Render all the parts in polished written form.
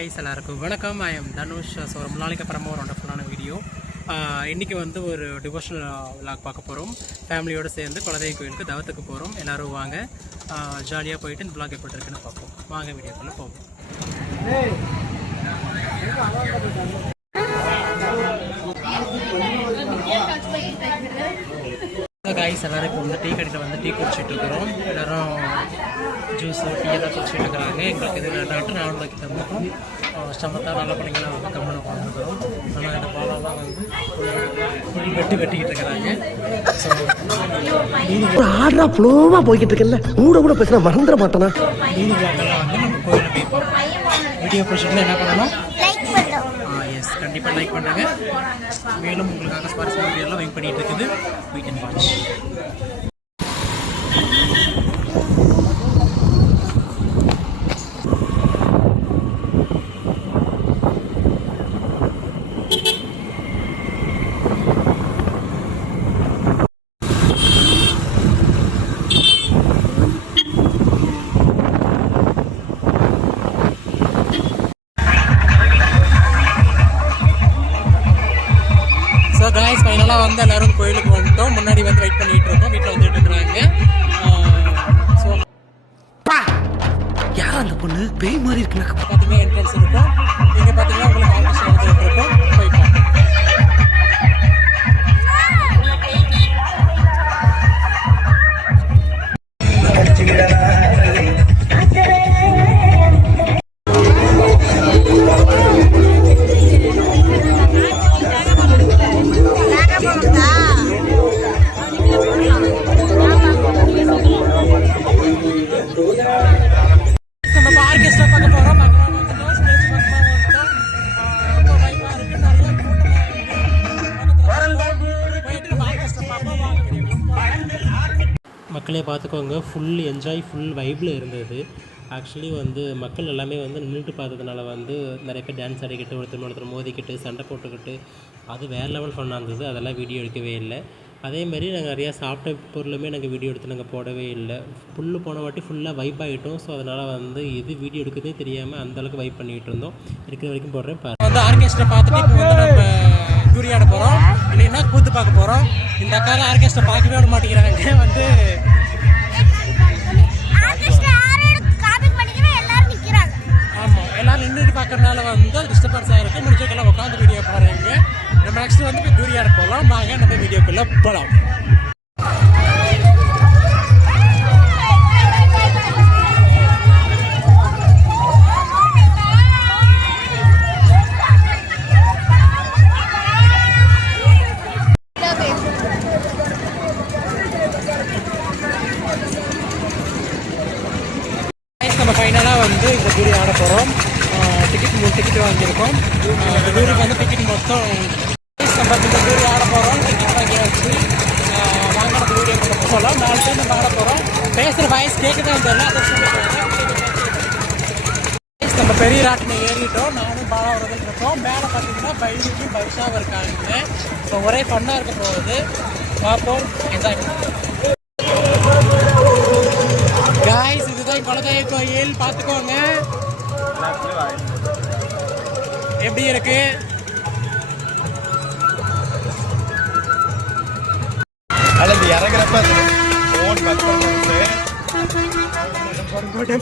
எல்லாருக்கும் வணக்கம். I am Dhanush. So ரொம்ப நாளைக்கு அப்புறமா ஒரு ஒண்டர்ஃபுல்லான வீடியோ. இன்றைக்கி வந்து ஒரு டிவோஷனல் விளாக் பார்க்க போகிறோம். ஃபேமிலியோடு சேர்ந்து குலதெய்வ கோயிலுக்கு தவத்துக்கு போகிறோம். எல்லோரும் வாங்க, ஜாலியாக போயிட்டு இந்த விளாக் எப்படி இருக்குன்னு பார்ப்போம். வாங்க வீடியோக்குள்ளே போவோம். காய்ஸ் எல்லோரும் இப்போ வந்து டீ கடையில் வந்து டீ குடிச்சிட்டு இருக்கிறோம். எல்லோரும் ஜூஸு டீ எல்லாம் குடிச்சிட்டு இருக்கிறாங்க. எங்களுக்கு இது நாட்டு நானும் வைக்க தந்துட்டோம். சமத்தாக நல்லா பண்ணிங்கன்னா வந்து கம்மனை உட்காந்துருக்கிறோம். ஆனால் இந்த பாலெல்லாம் வந்து வெட்டிக்கிட்டு இருக்கிறாங்க. ஸோ ஆடுறா ஃப்ளோவாக போய்கிட்டு இருக்கல, கூட பேசினா மறந்துட மாட்டேனா. மீன் விளாக்கெல்லாம் வந்து நம்ம கோயிலில் போய் பார்ப்போம். வீடியோ பிடிச்சிட்டு என்ன பண்ணணும்? எஸ், கண்டிப்பாக லைக் பண்ணுங்க. மேலும் உங்களுக்காக ஸ்பான்சர் வீடியோலாம் வெயிட் பண்ணிட்டு இருக்குது. Wait and watch. காய்ஸ் ஃபைனலாக வந்து எல்லோரும் கோயிலுக்கு வந்துட்டோம். முன்னாடி வந்து வெயிட் பண்ணிட்டு இருக்கோம். வீட்டில் வந்துட்டு இருக்கிறாங்க. ஸோ யார் அந்த பொண்ணு? பேய் மாதிரி இருக்கு. பார்த்தீங்கன்னா என்ட்ரன்ஸ் இருக்கும். இங்கே பார்த்தீங்கன்னா உங்களுக்கு ஆர்கெஸ்ட்ரா வந்துட்டு இருக்கும். போய் பார்ப்போம். மக்களே பார்த்துக்கோங்க, ஃபுல் என்ஜாய், ஃபுல் வைப்பில் இருந்தது. ஆக்சுவலி வந்து மக்கள் எல்லாமே வந்து நின்றுட்டு பார்த்ததுனால வந்து நிறைய பேர் டான்ஸ் ஆடிக்கிட்டு ஒருத்தர் மோதிக்கிட்டு சண்டை போட்டுக்கிட்டு அது வேறு லெவல் ஃபன்னாக இருந்தது. அதெல்லாம் வீடியோ எடுக்கவே இல்லை. அதேமாதிரி நாங்கள் நிறையா சாப்பிட்ட பொருளுமே நாங்கள் வீடியோ எடுத்து நாங்கள் போடவே இல்லை. புல்லு போன வாட்டி ஃபுல்லாக வைப் ஆகிட்டோம். ஸோ அதனால் வந்து எது வீடியோ எடுக்கிறதே தெரியாமல் அந்தளவுக்கு வைப் பண்ணிகிட்டு இருந்தோம். இருக்கிற வரைக்கும் போடுறேன். வந்து ஆர்கெஸ்ட்ரா பார்த்துட்டு இப்போ வந்து நம்ம தூரியாட போகிறோம், இல்லைன்னா கூத்து பார்க்க போகிறோம். இந்த அக்காவை ஆர்கெஸ்ட்ரா பார்க்கவே விட மாட்டேங்கிறாங்க. வந்து ஆமாம், எல்லோரும் நின்றுட்டு பார்க்கறதுனால வந்து டிஸ்டர்பன்ஸாக இருக்குது. முடிஞ்சக்கெல்லாம் உட்காந்து வீடியோ போடுறீங்க. நம்ம நெக்ஸ்ட் வந்து போய் தூரியாட போகலாம். வாங்க நம்ம வீடியோக்குள்ளே போகலாம். நம்ம ஃபைனலாக வந்து இந்த தூரி ஆட போகிறோம். டிக்கெட் 3 டிக்கெட் வாங்கியிருக்கோம். இந்த தூரிக்கு வந்து டிக்கெட் மொத்தம் நம்ம இந்த தூரி ஆட போகிறோம். டிக்கெட் வாங்கியாச்சு. வாங்க நம்ம வீடியோ போகலாம். 4 பேர் நம்ம ஆட போகிறோம். பேசுகிற வாய்ஸ் கேட்குதான் தெரியல, அதை நம்ம பெரிய ராட்டினை ஏறிட்டோம். நானும் பாலாவரத்தில் இருக்கோம். மேலே பார்த்தீங்கன்னா பைலிக்கும் பரிசாவும் இருக்காங்க. ஸோ ஒரே ஃபன்னாக இருக்க போகுது. பார்ப்போம், என்ஜாய் பண்ணுவோம். காய்ஸ், இதுதான் குலதெய்வ கோயில். பார்த்துக்கோங்க எப்படி இருக்கு. அல்லது இறங்குறப்ப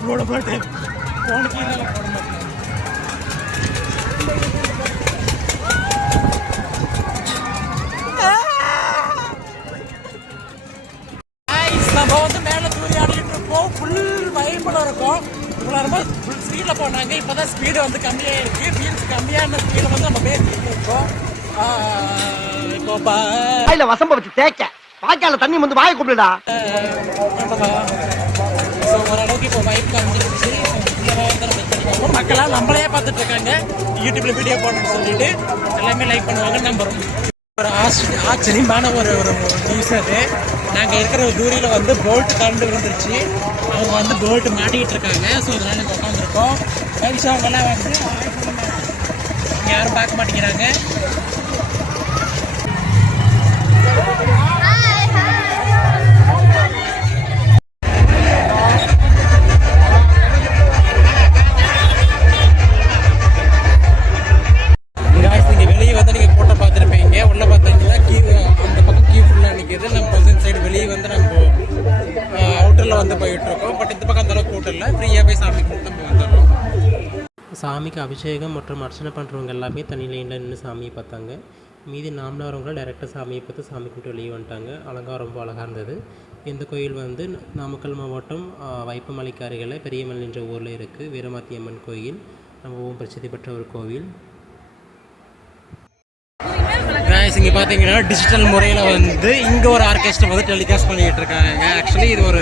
போட மாட்டேன். நம்ம வந்து மேலே தூரி ஆடிட்டு இருக்கோம். ஃபுல் வைப்பில் இருக்கும். இவ்வளோ ரொம்ப ஃபுல் ஸ்பீடில் போனாங்க. இப்போ தான் ஸ்பீடு வந்து கம்மியாக இருக்குது. வீல்ஸ் கம்மியான ஸ்பீடில் வந்து நம்ம பேசிட்டு இருக்கோம். இப்போ வசம்ப வச்சு தேய்க்க வாய்க்கால தண்ணி வந்து வாயை கூப்பிடுடா. ஸோ ஓரளவுக்கு இப்போ வைப் வந்துருச்சு. மக்களால் நம்மளே பார்த்துட்டு இருக்காங்க. யூடியூப்ல வீடியோ போடணும்னு சொல்லிட்டு எல்லாமே லைக் பண்ணுவாங்கன்னு நம்புறோம். ஒரு ஆச்சரியமான ஒரு நியூஸ் அது. நாங்கள் இருக்கிற ஒரு தூரியில் வந்து போல்ட் கரண்டு விழுந்துருச்சு. அவங்க வந்து போல்ட் மாட்டிக்கிட்டு இருக்காங்க. ஸோ அதனால நாங்கள் உட்காந்துருக்கோம். வயசாவங்கெல்லாம் வந்து யாரும் பார்க்க மாட்டேங்கிறாங்க. சாமிக்கு அபிஷேகம் மற்றும் அர்ச்சனை பண்ணுறவங்க எல்லாமே தனி லைனில் நின்று சாமியை பார்த்தாங்க. மீதி நாமளாக வரவங்க டேரெக்டாக சாமியை பார்த்து சாமி கும்பிட்டு வெளியே வந்துட்டாங்க. அலங்காரம் ரொம்ப அழகாக இருந்தது. இந்த கோயில் வந்து நாமக்கல் மாவட்டம் வைப்பமலைக்கு அருகில் பெரியமலை என்ற ஊரில் இருக்குது. வீரமாத்தி அம்மன் கோயில் ரொம்பவும் பிரசித்தி பெற்ற ஒரு கோவில். இங்கே பார்த்தீங்கன்னா டிஜிட்டல் முறையில் வந்து இங்கே ஒரு ஆர்கெஸ்ட்ரா வந்து டெலிகாஸ்ட் பண்ணிக்கிட்டு இருக்காங்க. ஆக்சுவலி இது ஒரு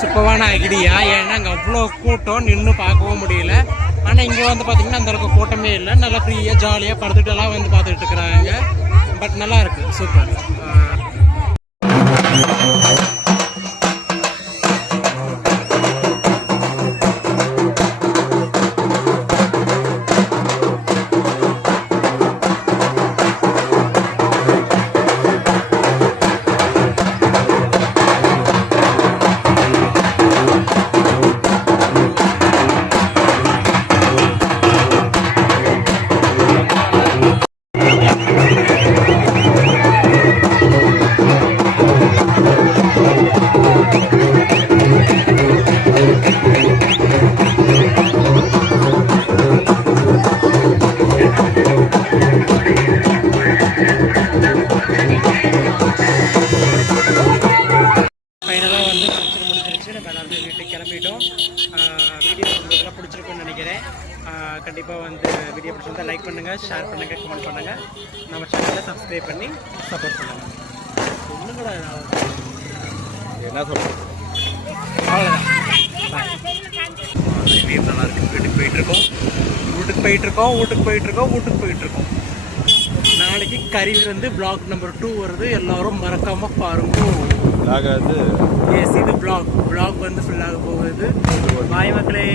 சூப்பரான ஐடியா. ஏன்னா அங்கே அவ்வளோ கூட்டம் நின்று பார்க்கவும் முடியல. ஆனால் இங்கே வந்து பார்த்தீங்கன்னா அந்த அளவுக்கு கூட்டமே இல்லை. நல்லா ஃப்ரீயாக ஜாலியாக படுத்துட்டுலாம் வந்து பார்த்துட்டு இருக்கிறாங்க. பட் நல்லா இருக்குது, சூப்பர். ஃபைனலாக வந்து ஃபங்க்ஷன் முடிஞ்சிருச்சு. நம்ம எல்லாருமே வீட்டுக்கு கிளம்பிட்டோம். வீடியோ உங்களுக்கு பிடிச்சிருக்குன்னு நினைக்கிறேன். கண்டிப்பாக வந்து வீடியோ பிடிச்சிருந்தா லைக் பண்ணுங்கள், ஷேர் பண்ணுங்கள், கமெண்ட் பண்ணுங்கள். நம்ம சேனலை சப்ஸ்கிரைப் பண்ணி சப்போர்ட் பண்ணுங்கள். ஒன்றுங்களா என்ன சொல்றது, அவ்வளோதான். வீடு நல்லா இருக்குது. வீட்டுக்கு போயிட்டுருக்கோம். நாளைக்கு கறி விருந்து vlog நம்பர் 2 வருது. எல்லாரும் மறக்காம பாருங்க. ஆகாது. எஸ், இது vlog வந்து ஃபுல்லாக போகுது. பாய் மக்களே.